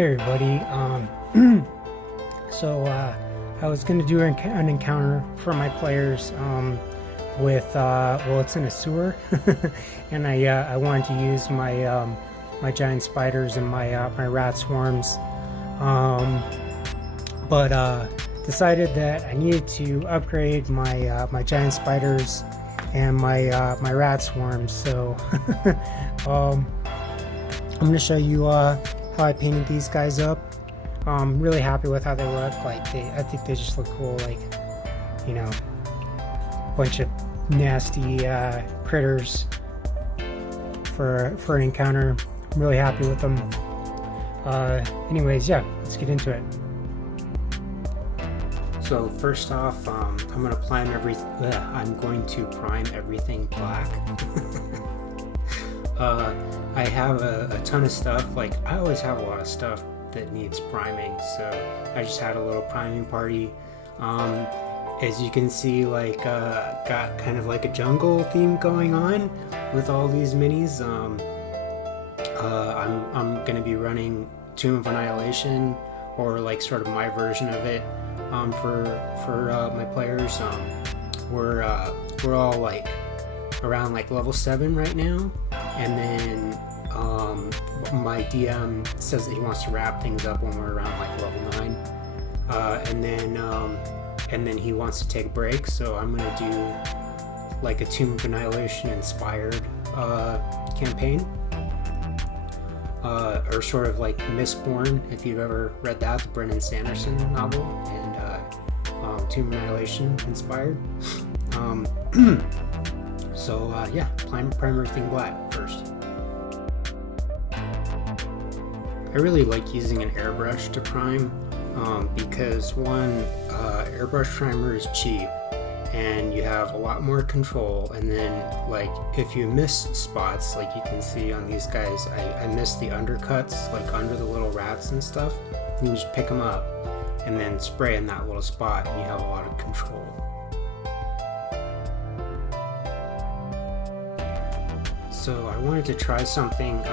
Hey everybody. I was gonna do an encounter for my players with well, it's in a sewer, and I wanted to use my giant spiders and my rat swarms, but decided that I needed to upgrade my giant spiders and my rat swarms. So I'm gonna show you how I painted these guys up. I'm really happy with how they look. I think they just look cool. A bunch of nasty critters for an encounter. I'm really happy with them. Anyways, yeah, let's get into it. So first off, I'm going to prime everything black. I have a ton of stuff. I always have a lot of stuff that needs priming, so I just had a little priming party. As you can see, got kind of like a jungle theme going on with all these minis. I'm gonna be running Tomb of Annihilation, or sort of my version of it, for my players. We're all around level 7 right now, and then my DM says that he wants to wrap things up when we're around level 9, and then he wants to take a break, so I'm gonna do a Tomb of Annihilation inspired campaign, or sort of Mistborn, if you've ever read that, the Brennan Sanderson novel, and Tomb of Annihilation inspired. Yeah, prime everything black first. I really like using an airbrush to prime, because one, airbrush primer is cheap and you have a lot more control, and then if you miss spots, you can see on these guys, I missed the undercuts, under the little rats and stuff. You can just pick them up and then spray in that little spot, and you have a lot of control. So I wanted to try something.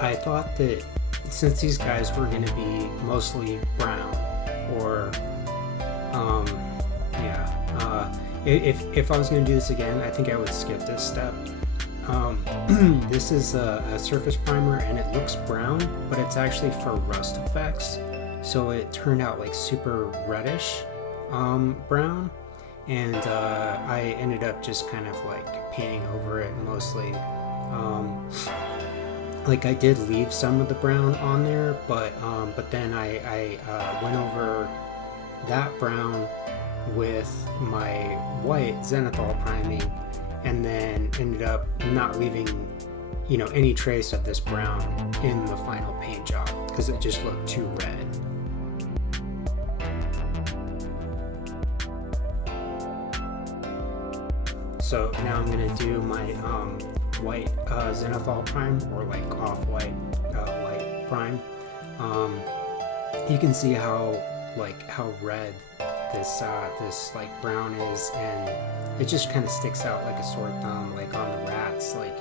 I thought that since these guys were going to be mostly brown, or if I was going to do this again, I think I would skip this step. This is a surface primer, and it looks brown, but it's actually for rust effects, so it turned out super reddish brown, and I ended up just kind of painting over it mostly. I did leave some of the brown on there, but then I went over that brown with my white zenithal priming, and then ended up not leaving any trace of this brown in the final paint job, because it just looked too red. So now I'm going to do my white zenithal prime, or off-white light prime. You can see how red this brown is, and it just kind of sticks out like a sore thumb, on the rats. The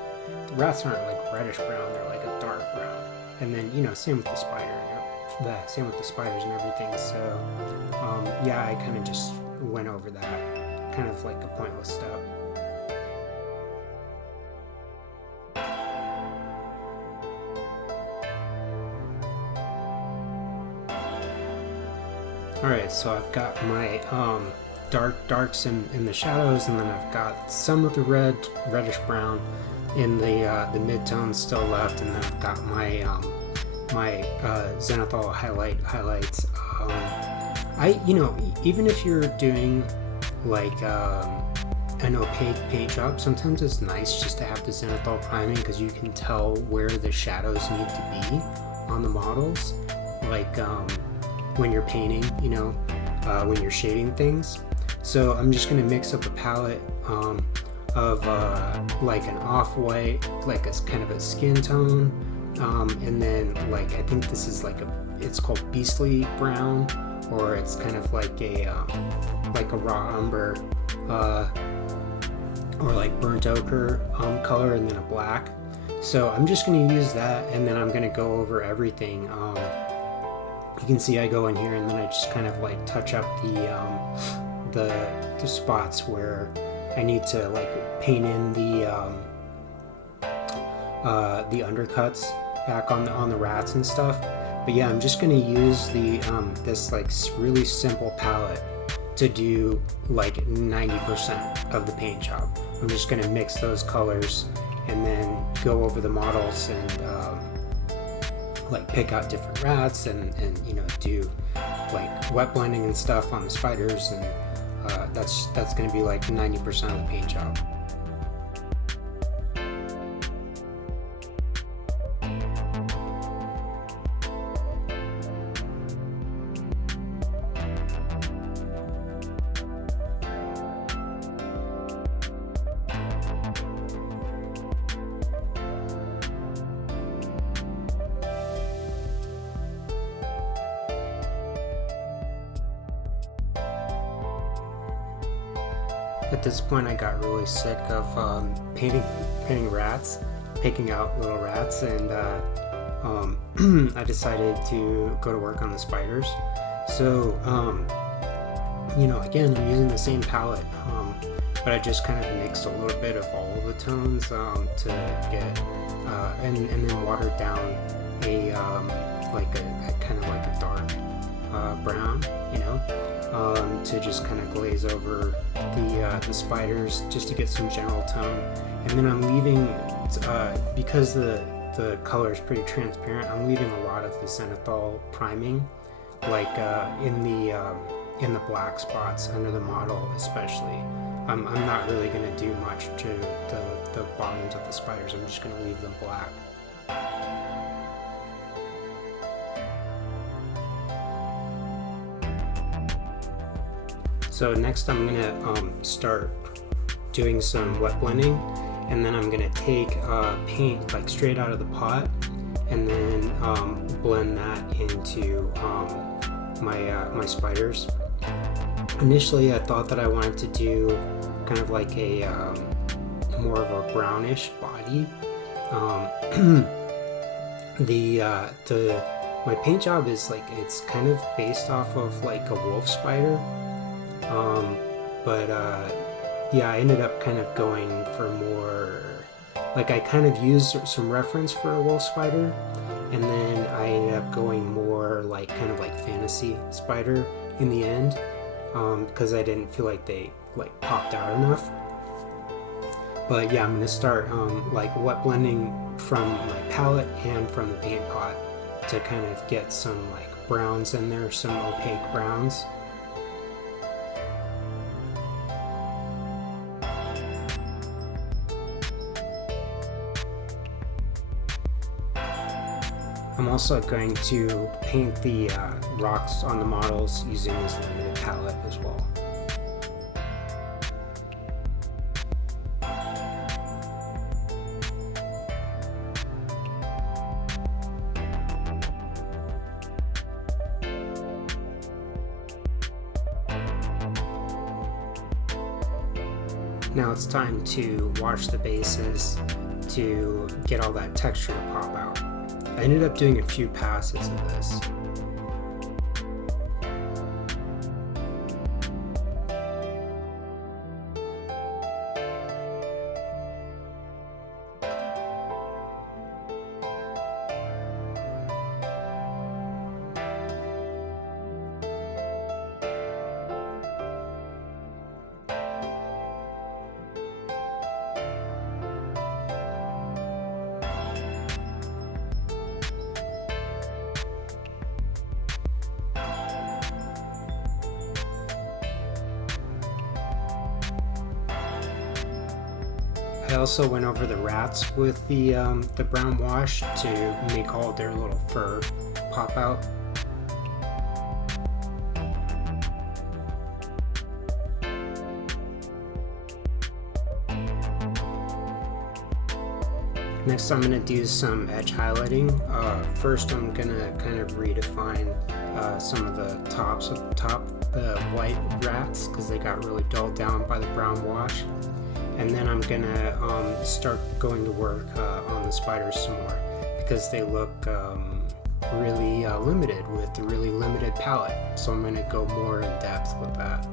rats aren't reddish brown, they're a dark brown. And then same with the spiders and everything. So yeah, I kind of just went over that, kind of a pointless step. Alright, so I've got my darks in the shadows, and then I've got some of the reddish brown in the midtones still left, and then I've got my my zenithal highlights. Even if you're doing an opaque paint job, sometimes it's nice just to have the zenithal priming, because you can tell where the shadows need to be on the models, when you're painting, when you're shading things. So I'm just going to mix up a palette of an off-white, a kind of a skin tone, and then I think this is it's called beastly brown, or it's kind of a raw umber, or burnt ochre color, and then a black. So I'm just going to use that, and then I'm going to go over everything you can see I go in here and then I just kind of like touch up the spots where I need to like paint in the undercuts back on the rats and stuff. But yeah, I'm just gonna use the this like really simple palette to do like 90% of the paint job. I'm just gonna mix those colors and then go over the models and like pick out different rats and you know, do like wet blending and stuff on the spiders, and that's gonna be like 90% of the paint job. At this point I got really sick of painting rats, picking out little rats, and I decided to go to work on the spiders. So you know, again, I'm using the same palette, but I just kind of mixed a little bit of all of the tones to get and then watered down a kind of like a dark brown, you know, to just kind of glaze over the spiders just to get some general tone. And then I'm leaving, because the color is pretty transparent, I'm leaving a lot of the zenithal priming, like in the black spots under the model especially. I'm not really going to do much to the bottoms of the spiders. I'm just going to leave them black. So next I'm going to start doing some wet blending, and then I'm going to take paint like straight out of the pot and then blend that into my spiders. Initially I thought that I wanted to do kind of like a more of a brownish body. My paint job is like, it's kind of based off of like a wolf spider, but yeah, I ended up kind of going for more, like I kind of used some reference for a wolf spider, and then I ended up going more like kind of like fantasy spider in the end, because I didn't feel like they like popped out enough. But yeah, I'm gonna start like wet blending from my palette and from the paint pot to kind of get some like browns in there, some opaque browns. I'm also going to paint the rocks on the models using this limited palette as well. Now it's time to wash the bases to get all that texture to pop out. I ended up doing a few passes of this. I also went over the rats with the brown wash to make all their little fur pop out. Next I'm going to do some edge highlighting. First I'm going to kind of redefine some of the tops of the top white rats because they got really dulled down by the brown wash. And then I'm gonna start going to work on the spiders some more because they look really limited with a really limited palette. So I'm going to go more in depth with that.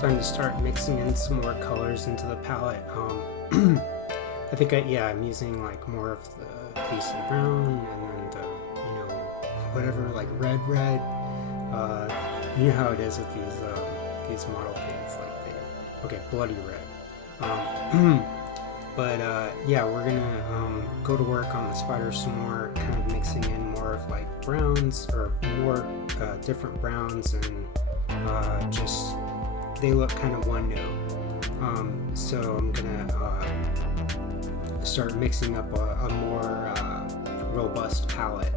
Time to start mixing in some more colors into the palette. I think I'm using like more of the pasty brown and then the, whatever, like red. You know how it is with these model paints, like bloody red. But we're gonna go to work on the spider some more, kind of mixing in more of like browns or more different browns, and just they look kind of one note. So I'm gonna start mixing up a more robust palette.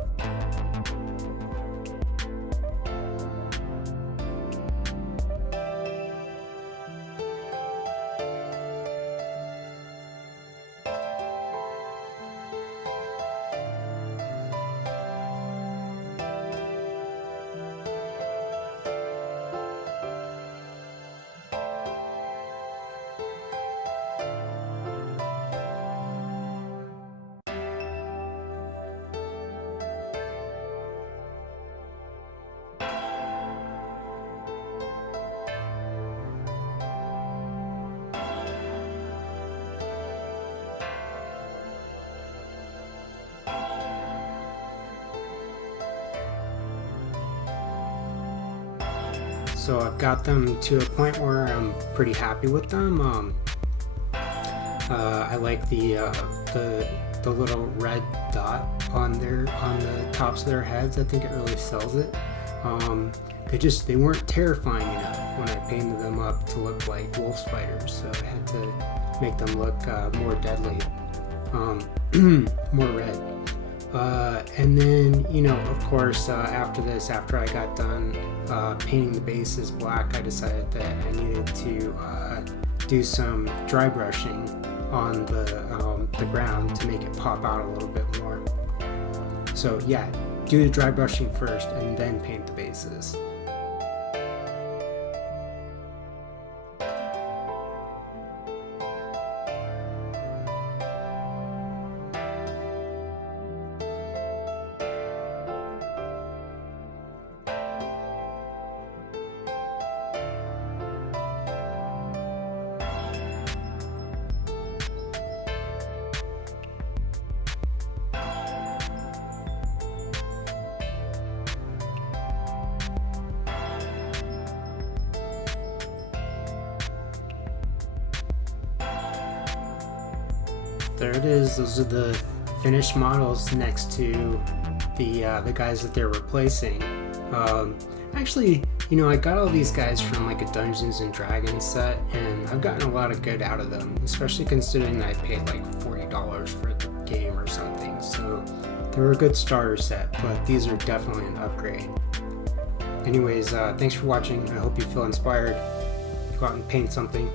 So I've got them to a point where I'm pretty happy with them. I like the little red dot on the tops of their heads. I think it really sells it. They weren't terrifying enough when I painted them up to look like wolf spiders, so I had to make them look more deadly, more red. And then, of course, after I got done painting the bases black, I decided that I needed to do some dry brushing on the ground to make it pop out a little bit more. So do the dry brushing first and then paint the bases. There it is. Those are the finished models next to the guys that they're replacing. Actually, I got all these guys from like a Dungeons and Dragons set, and I've gotten a lot of good out of them, especially considering that I paid like $40 for the game or something. So they were a good starter set, but these are definitely an upgrade. Anyways, thanks for watching. I hope you feel inspired. Go out and paint something.